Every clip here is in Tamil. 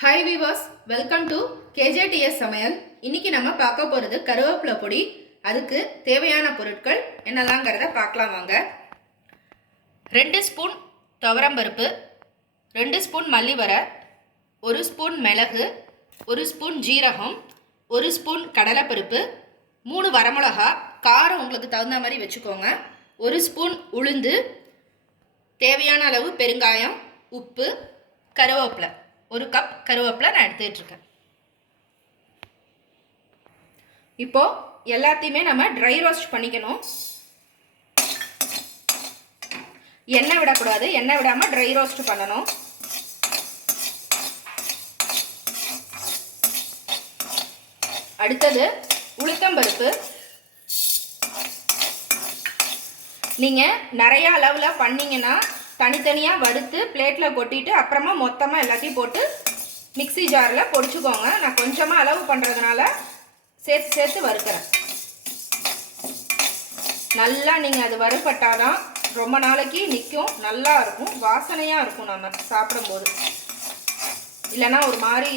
ஹாய் விவாஸ் வெல்கம் டு கேஜேடிஎஸ் சமையல். இன்னைக்கு நம்ம பார்க்க போகிறது கருவேப்பிலை பொடி. அதுக்கு தேவையான பொருட்கள் என்னெல்லாங்கிறத பார்க்கலாம் வாங்க. ரெண்டு ஸ்பூன் துவரம்பருப்பு ரெண்டு ஸ்பூன் மல்லிவரை ஒரு ஸ்பூன் மிளகு ஒரு ஸ்பூன் ஜீரகம் ஒரு ஸ்பூன் கடலைப்பருப்பு மூணு வரமிளகா காரம் உங்களுக்கு தகுந்த மாதிரி வச்சுக்கோங்க. ஒரு ஸ்பூன் உளுந்து தேவையான அளவு பெருங்காயம் உப்பு கருவேப்பிலை. ஒரு கப் கருவேப்பிலை நான் எடுத்துக்கிட்டு இப்போது இப்போ எல்லாத்தையுமே நம்ம ட்ரை ரோஸ்ட் பண்ணிக்கணும். எண்ணெய் விடக்கூடாது. எண்ணெய் விடாமல் ட்ரை ரோஸ்ட் பண்ணணும். அடுத்தது உளுத்தம்பருப்பு நீங்கள் நிறைய அளவில் பண்ணிங்கன்னா தனித்தனியாக வறுத்து பிளேட்டில் கொட்டிட்டு அப்புறமா மொத்தமாக எல்லாத்தையும் போட்டு மிக்ஸி ஜாரில் பொடிச்சுக்கோங்க. நான் கொஞ்சமாக அளவு பண்ணுறதுனால சேர்த்து சேர்த்து வறுக்கிறேன். நல்லா நீங்கள் அது வறுப்பட்டால்தான் ரொம்ப நாளைக்கு நிற்கும் நல்லா இருக்கும். வாசனையாக இருக்கும் நம்ம சாப்பிடும்போது. இல்லைன்னா ஒரு மாதிரி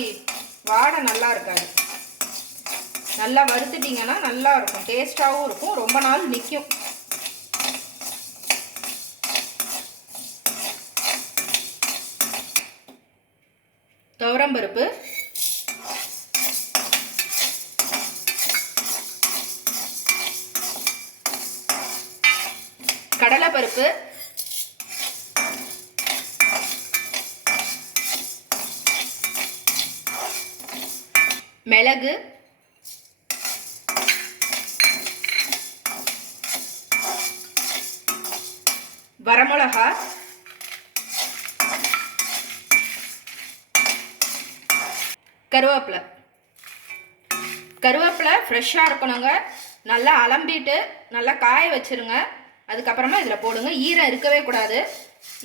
வாடை நல்லா இருக்காது. நல்லா வறுத்துட்டிங்கன்னா நல்லா இருக்கும். டேஸ்ட்டாகவும் இருக்கும். ரொம்ப நாள் நிற்கும் துவரம்பருப்பு கடலைப்பருப்பு. மிளகு. வரமிளகா கருவேப்பிலை. கருவேப்பிலை ஃப்ரெஷ்ஷாக இருக்கணுங்க. நல்லா அலம்பிட்டு நல்லா காய வச்சுருங்க. அதுக்கப்புறமா இதில் போடுங்க. ஈரம் இருக்கவே கூடாது.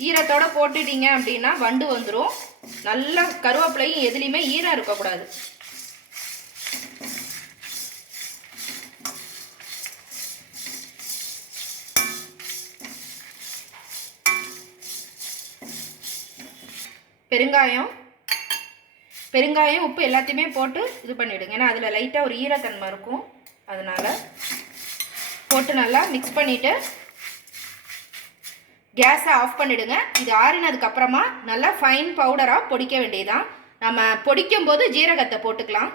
ஈரத்தோடு போட்டுட்டீங்க அப்படின்னா வண்டு வந்துடும் நல்லா கருவேப்பிலையும் எதுலேயுமே ஈரம் இருக்கக்கூடாது. பெருங்காயம் பெருங்காயம் உப்பு எல்லாத்தையுமே போட்டு இது பண்ணிவிடுங்க ஏன்னா அதில் லைட்டாக ஒரு ஈரத்தன்மை இருக்கும். அதனால் போட்டு நல்லா மிக்ஸ் பண்ணிவிட்டு கேஸை ஆஃப் பண்ணிவிடுங்க இது ஆறினதுக்கப்புறமா நல்லா ஃபைன் பவுடராக பொடிக்க வேண்டியதான் நம்ம பொடிக்கும் போது ஜீரகத்தை போட்டுக்கலாம்.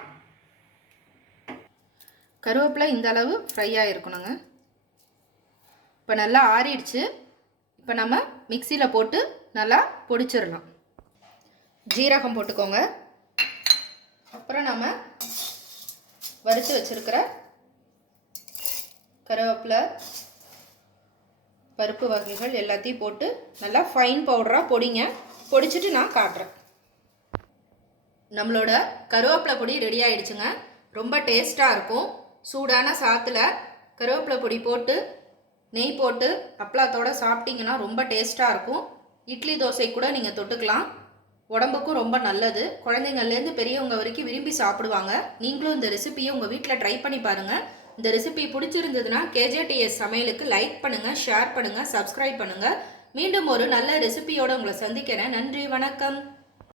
கருவேப்பிலை இந்த அளவு ஃப்ரையாக இருக்கணுங்க. இப்போ நல்லா ஆறிடுச்சு. இப்போ நம்ம மிக்சியில் போட்டு நல்லா பொடிச்சிடலாம். ஜீரகம் போட்டுக்கோங்க. அப்புறம் நம்ம வறுத்து வச்சுருக்கிற கருவேப்பிலை பருப்பு வகைகள் எல்லாத்தையும் போட்டு நல்லா ஃபைன் பவுடராக பொடிங்க. பொடிச்சிட்டு நான் காட்டுறேன். நம்மளோட கருவேப்பிலை பொடி ரெடி ஆகிடுச்சுங்க ரொம்ப டேஸ்ட்டாக இருக்கும். சூடான சாத்தில் கருவேப்பிலை பொடி போட்டு நெய் போட்டு அப்பளத்தோட சாப்பிட்டிங்கன்னா ரொம்ப டேஸ்ட்டாக இருக்கும். இட்லி தோசை கூட நீங்கள் தொட்டுக்கலாம். உடம்புக்கும் ரொம்ப நல்லது. குழந்தைங்கள்லேருந்து பெரியவங்க வரைக்கும் விரும்பி சாப்பிடுவாங்க. நீங்களும் இந்த ரெசிபியை உங்கள் வீட்டில் ட்ரை பண்ணி பாருங்கள் இந்த ரெசிபி பிடிச்சிருந்ததுன்னா கேஜேடிஎஸ் சமையலுக்கு லைக் பண்ணுங்கள் ஷேர் பண்ணுங்கள் சப்ஸ்கிரைப் பண்ணுங்கள் மீண்டும் ஒரு நல்ல ரெசிபியோடு உங்களை சந்திக்கிறேன். நன்றி வணக்கம்.